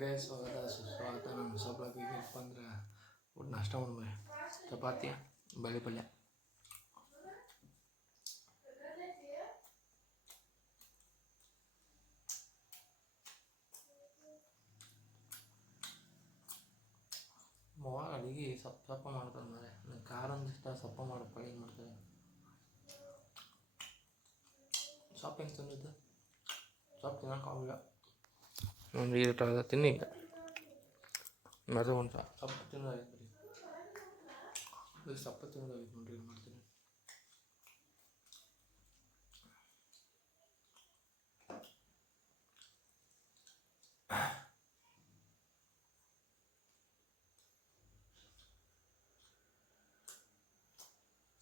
Guys ಸ್ವಾಗತ ಸುಸ್ವಾಗತ. ನಮ್ಮ ಸೊಬ್ಳಕ್ಕೆ ಏನಪ್ಪ ಅಂದ್ರೆ ಊಟ ನಾಷ್ಟ ಮಾಡ್ಬೇ ಚಪಾತಿ ಬೆಳೆ ಪಲ್ಯ. ಮವ ಅಡಿಗೆ ಸಪ್ಪ ಮಾಡ್ತಾರೆ ಮಾರೆ. ನಂಗೆ ಖಾರ ಅಂದಿಷ್ಟ ಸಪ್ಪ ಮಾಡಪ್ಪ ಏನು ಮಾಡ್ತಾರೆ. ಸೊಪ್ಪು ಹೆಂಗೆ ತಂದಿದ್ದು ಸೊಪ್ಪು ತಿನ್ನೋಕ್ಕಾಗಲ್ಲ. ಒಂದು ಈಟಾಗ ತಿನ್ನಿ ಮದು ಒಂದು ಸೊಪ್ಪು ತಿನ್ನೋದಾಗಿತ್ತು ರೀ. ಸೊಪ್ಪು ತಿನ್ನೋದಾಗಿತ್ತು ನೋಡ್ರಿ. ಏನು ಮಾಡ್ತೀನಿ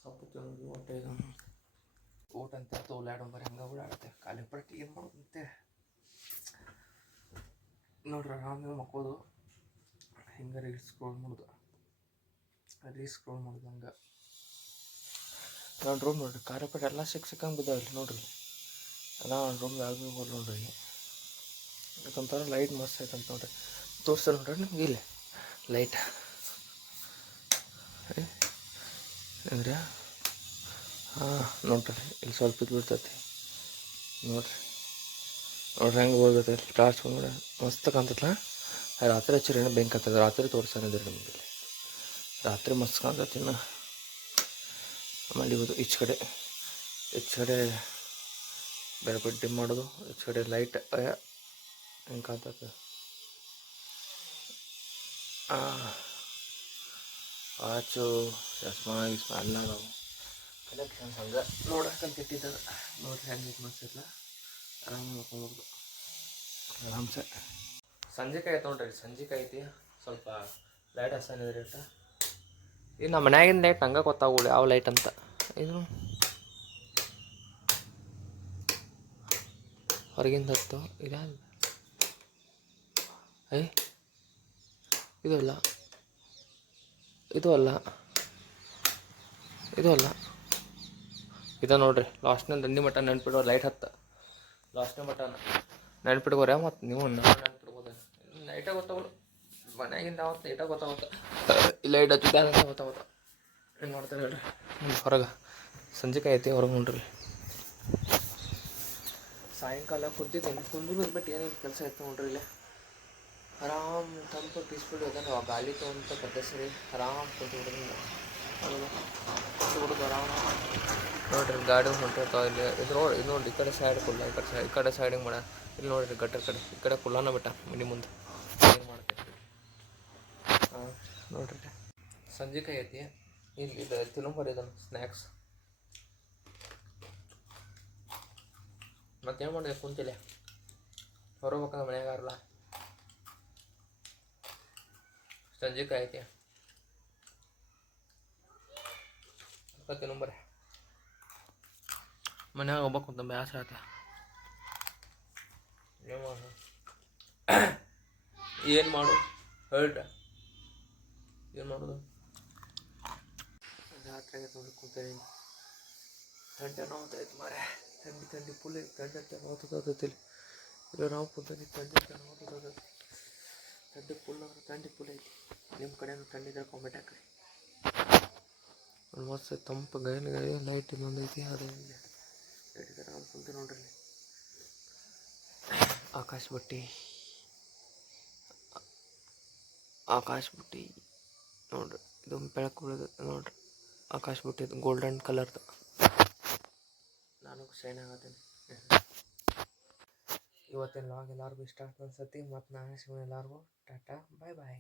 ಸೊಪ್ಪು ತಿನ್ನೋದು ಹೊಟ್ಟೆ ಇದು ಊಟ ಅಂತ ತೋಲಾಡಂಬರಿ ಹಂಗೆ ಓಡಾಡುತ್ತೆ. ಖಾಲಿ ಪಟ್ಟಿ ಏನು ಮಾಡೋದಂತೆ ನೋಡ್ರಿ. ಆರಾಮಾಗಿ ಮಕ್ಕೋದು ಹಿಂಗೆ ರೀಲ್ಸ್ ಸ್ಕ್ರೋಲ್ ಮಾಡೋದು ಹಂಗೆ. ನಾನು ರೂಮ್ ನೋಡ್ರಿ ಕಾರ್ಯಪಟ್ಟಿ ಎಲ್ಲ ಸಿಕ್ಕಂಗೆ ಬಿದ್ದಾವಲ್ಲಿ ನೋಡ್ರಿ. ಎಲ್ಲ ರೂಮ್ ಯಾವ್ದು ಹೋಲ್ ನೋಡ್ರಿ. ಯಾಕಂತಾರೆ ಲೈಟ್ ಮಸ್ತ್ ಐತಂತ ನೋಡ್ರಿ. ತೋರಿಸ್ತಾರೆ ನೋಡ್ರಿ ನಿಮ್ಗೆ ಇಲ್ಲಿ ಲೈಟ್ ಅಂದ್ರೆ ಹಾಂ ನೋಡ್ರಿ ಇಲ್ಲಿ ಸ್ವಲ್ಪ ಇದು ಬೀಳ್ತೈತಿ ನೋಡ್ರಿ. ಹೆಂಗೆ ಹೋಗ್ತೈತಿ ಟಾರ್ಚ್ ಬಂದ್ಬಿಡ ಮಸ್ತ್ ಕಾಣ್ತೈತಲ್ಲ. ರಾತ್ರಿ ಹಚ್ಚಿರಿ ಏನೋ ಬೆಂಕಿ ಆಗ್ತದೆ. ರಾತ್ರಿ ತೋರಿಸ್ತಾನಿದ್ರಿ ನಿಮಗೆ ಇಲ್ಲಿ ರಾತ್ರಿ ಮಸ್ತ್ ಕಾಣ್ತೈತಿ. ಇನ್ನು ಆಮೇಲೆ ಇವತ್ತು ಈಚೆ ಕಡೆ ಬೇರೆ ಡಿಮ್ ಮಾಡೋದು. ಈಚೆ ಕಡೆ ಲೈಟ್ ಹೆಂಗೆ ಕಾಣ್ತೈತೆ. ವಾಚು ಚಸ್ಮಾ ಗಿಸ್ಮಾ ಎಲ್ಲ ನಾವು ಕಲೆಕ್ಷನ್ಸ್ ಹಂಗೆ ನೋಡಕ್ಕಂತ ಇಟ್ಟಿದ್ದ ನೋಡ್ರಿ. ಹೆಂಗೆ ಇದು ಮನ್ಸೈತಲ್ಲ ಆರಾಮ ನೋಡ್ಕೊಂಡು ಆರಾಮ್ಸೆ. ಸಂಜೆಕಾಯಿ ಐತೆ ನೋಡ್ರಿ. ಸಂಜೆಕಾಯಿ ಐತಿ ಸ್ವಲ್ಪ ಲೈಟ್ ಹಚ್ತಾನಿದ್ರಿ ಅಷ್ಟ. ಇದು ನಮ್ಮ ಮನ್ಯಾಗಿನ ಲೈಟ್ ಹಂಗೆ ಗೊತ್ತಾಗೋಲ್ಲ ಯಾವ ಲೈಟ್ ಅಂತ. ಇದು ಹೊರಗಿಂದ ಹತ್ತು ಇದಲ್ಲ ಇದು ಅಲ್ಲ ಇದು ನೋಡ್ರಿ. ಲಾಸ್ಟ್ನ ದಂಡಿ ಮಟ್ಟ ನೆನ್ಪಿಡೋ ಲೈಟ್ ಹತ್ತ ಲಾಸ್ಟ್ನೇ ಮಟ್ಟ ನೆನ್ಪಿಟ್ಕೋರ. ಮತ್ತು ನೀವು ನೆನ್ಪಿಡ್ಬೋದು. ಲೈಟಾಗಿ ಗೊತ್ತಾಗಲ್ಲ ಮನ್ಯಾಗಿಂದ ಅವತ್ತು ಲೈಟಾಗಿ ಗೊತ್ತಾಗುತ್ತೆ. ಲೈಟ್ ಹಚ್ಚಿದ್ದ ಗೊತ್ತಾಗುತ್ತೆ. ಏನು ಮಾಡ್ತಾರೆ ಹೇಳ್ರಿ. ಹೊರಗೆ ಸಂಜೆಕಾಯಿ ಐತಿ ಹೊರಗೆ ನೋಡ್ರಿ. ಸಾಯಂಕಾಲ ಕುಂದ್ರು ಬಿಟ್ಟು ಏನೇನು ಕೆಲಸ ಐತೆ ನೋಡ್ರಿ. ಇಲ್ಲಿ ಆರಾಮ್ ತಂಪು ಪೀಸ್ಫುಲ್ ಹೋದ್ರೆ ಆ ಗಾಳಿ ತೊಗೊಂತ ಪದ್ಧತಿ ಆರಾಮ್ ಕುಂತ್ಬಿಡೋದು ಆರಾಮ ನೋಡ್ರಿ. ಗಾಡಿ ಹೊಂಟಿರ್ತಾವ ಇಲ್ಲಿ. ಇದು ನೋಡ್ರಿ ಈ ಕಡೆ ಸೈಡ್ ಕುಲ್ಲ ಈ ಕಡೆ ಸೈಡಿಗೆ ಮಾಡ. ಇಲ್ಲಿ ನೋಡ್ರಿ ಗಟ್ಟರ ಕಡೆ ಈ ಕಡೆ ಕುಲ್ಲಾನ ಬಿಟ್ಟ ಮನೆ ಮುಂದೆ. ಏನು ಮಾಡ್ತೈತಿ ಹಾಂ ನೋಡ್ರಿ. ಸಂಜೆಕಾಯಿ ಐತಿ ಇಲ್ಲಿ. ಇದು ತಿನ್ನೋಬರಿ ಇದನ್ನು ಸ್ನ್ಯಾಕ್ಸ್. ಮತ್ತೇನು ಮಾಡಿದೆ ಕುಂತಿಲ್ಲ ಹೊರಬೇಕಂದ್ರೆ ಮನೆಯಾಗಾರಲ್ಲ. ಸಂಜೆಕಾಯಿ ಐತಿ ತಿನ್ನೋಬರಿ. ಮನ್ಯಾಗ ಹೋಗ್ಬೇಕು ಅಂತ ಬ್ಯಾಸರ ಆಯ್ತ. ಏನು ಮಾಡು ಹೇಳ್ರ. ಏನು ಮಾಡೋದು ರಾತ್ರಿ ನೋಡಿ ಕೂತೀನಿ. ಗಂಟೆ ನೋವ್ತೈತೆ ಮಾರೆ. ಥಂಡಿ ಫುಲ್ ಐತಿ. ಗಂಟೆ ನೋವ್ತೈತಿ. ಇಲ್ಲ ನಾವು ಕೂತೀನಿ ಥಂಡಿ ಫುಲ್ ಐತಿ. ನಿಮ್ಮ ಕಡೆನೂ ಥಂಡಿ ಇದ್ರೆ ಕಾಮೆಂಟ್ ಹಾಕ್ರಿ. ಮಸ್ತ್ ತಂಪು ಗೈಲಿ ಲೈಟ್ ಇನ್ನೊಂದು ಐತಿ. ಅದು ಲೈಟ್ ಇದ್ದಾರೆ ನಾವು ಕುಂತೀವಿ ನೋಡ್ರಿ. ಆಕಾಶ ಬುಟ್ಟಿ ನೋಡ್ರಿ. ಇದು ಬೆಳಕು ಬೀಳೋದು ನೋಡ್ರಿ. ಆಕಾಶ ಬುಟ್ಟಿ ಗೋಲ್ಡನ್ ಕಲರ್ದು. ನಾನು ಶೈನ್ ಆಗತ್ತೀನಿ. ಇವತ್ತಿನ ಲಾಗ್ ಎಲ್ಲರಿಗೂ ಇಷ್ಟ ಆಗ್ತದೆ ಅನ್ಸತಿ. ಮತ್ತು ನಾನೇ ಸಿಗೋಣ ಎಲ್ಲರಿಗೂ. ಟಾಟಾ ಬಾಯ್.